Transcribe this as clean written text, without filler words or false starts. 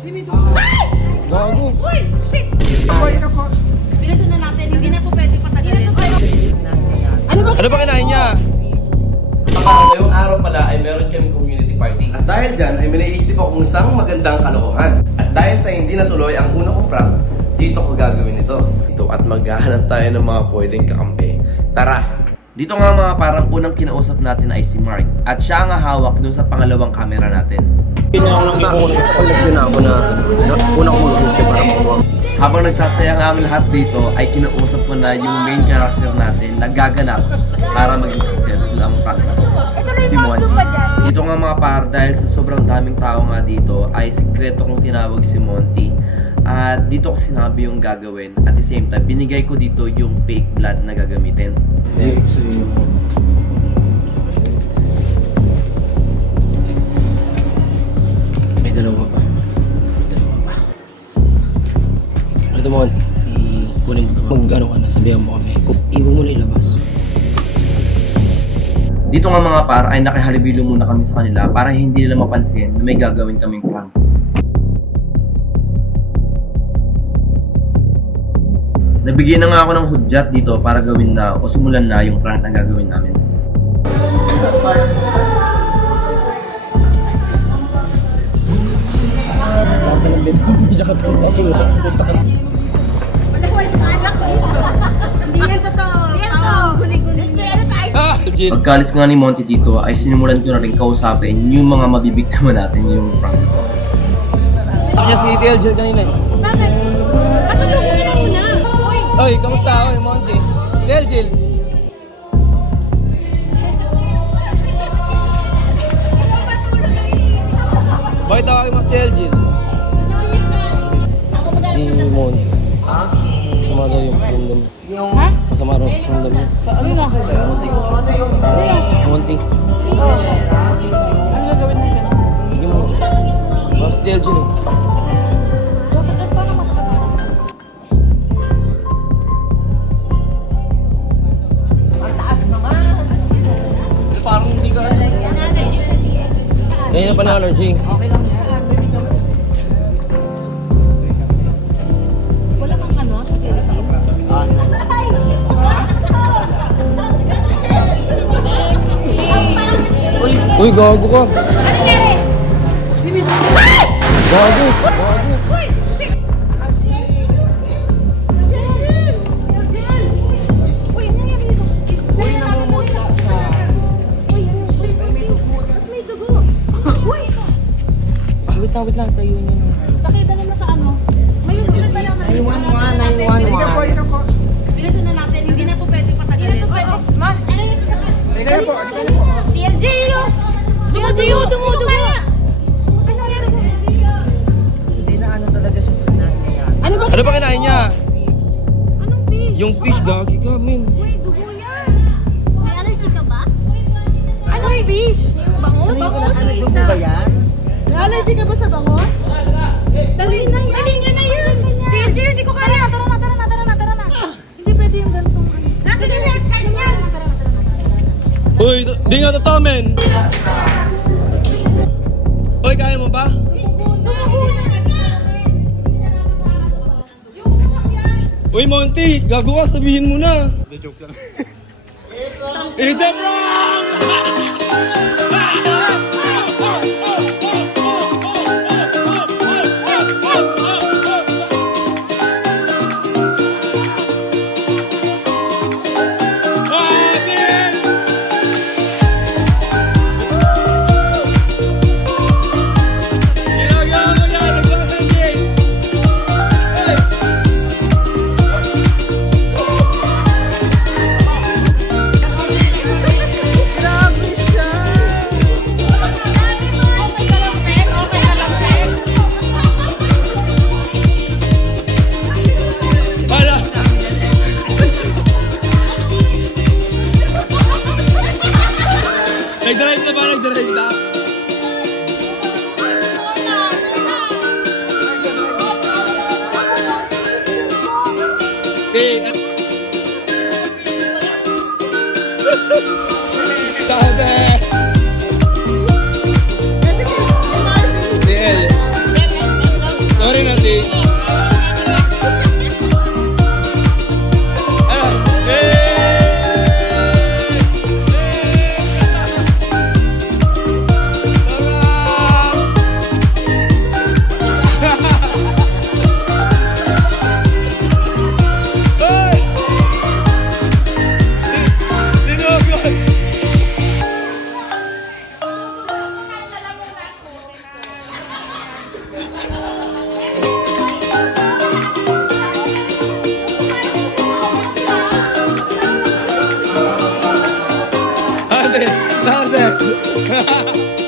Gago. Uy! Shit! Bilisan na natin, hindi na to pwede patagalin. Ano ba kinain niya? Ngayong araw pala ay meron kaming community party. At dahil dyan ay may naisip akong isang magandang kalokohan. At dahil sa hindi natuloy ang una kong prank, dito ko gagawin ito. At maghahanap tayo ng mga pwedeng kakampi. Tara! Dito nga mga parang unang kinausap natin ay si Mark. At siya ang hawak doon sa pangalawang camera natin. Sa pag-nag na ako na unang ulo siya para makuha. Habang nagsasaya nga ang lahat dito ay kinausap ko na yung main character natin na gaganap para maging successful ang prank na to. Si Monty. Dito nga mga par, dahil sa sobrang daming tao nga dito ay sikreto kong tinawag si Monty. At dito ko sinabi yung gagawin. At the same time, binigay ko dito yung fake blood na gagamitin. May dalawa pa. Ito mo, kunin mo ito. Mag-ano ka na, sabihan mo kami. Iwan mo na ilabas. Dito nga mga par ay nakihalubilo muna kami sa kanila para hindi nila mapansin na may gagawin kaming prank. Nabigyan na nga ako ng hudyat dito para gawin na o simulan na yung prank na gagawin namin. Hindi yan totoo. Guni-guni. Pagkalis nga ni Monty dito ay sinimulan ko na rin kausapin yung mga mabibiktima natin yung prank nito. Kanya si TLJ kanina eh. Bakit? Patulogin nila muna. Uy! Oy, kamusta? Oy, Monty. TLJ. Bakit tawagin mo si TLJ? Si Monty. Masama daw yung kingdom. Ha? Masama daw yung kingdom niya. Ano na? Monty. Ano gagawin natin? Yung mga si TLJ eh. Bakit? Paano masakit na? Parang hindi ka Kaya na pa na allergy. Okay lang yan. Wala kang ano sa kirising? Uy, gago ka. Ano nangyari? Gago. Uy! Shit! Uy, ano nangyari dito? Uy, namumutla siya. Uy, ba't may dugo? Uy! Wait lang, tayo nyo na. Nakita naman sa ano? May usulat ba naman? 911. Bilisan na natin, hindi na to pwede patagalin. Ma, ano yung sasakyan? TLJ yun! TLJ yun! Dumudugo! Ano nangyari ko? Hindi na ano talaga siya sa nangyayari. Ano ba kinain niya? Anong fish? Yung fish, gagi ka, men. Uy, dugo yan! May allergy ka ba? Anong fish? Bangus? Bangus o isda? Ba yan? May allergy ka ba sa bangus? Dali na yan! Dali nga na yan! TLJ, hindi ko kaya! Tara na! Hindi pwede yung ganitong ano. Nasa na yan! Kaya yan! Uy, di nga totoo, men. Uy, kaya mo ba? Uy, Monty, gago ka, sabihin mo na. Hindi, joke lang. It's a prank! Nag-drive na ba? Nag-drive na? Okay. Sabi! DL. Sorry, Nati. Ayun. Hadi, hadi.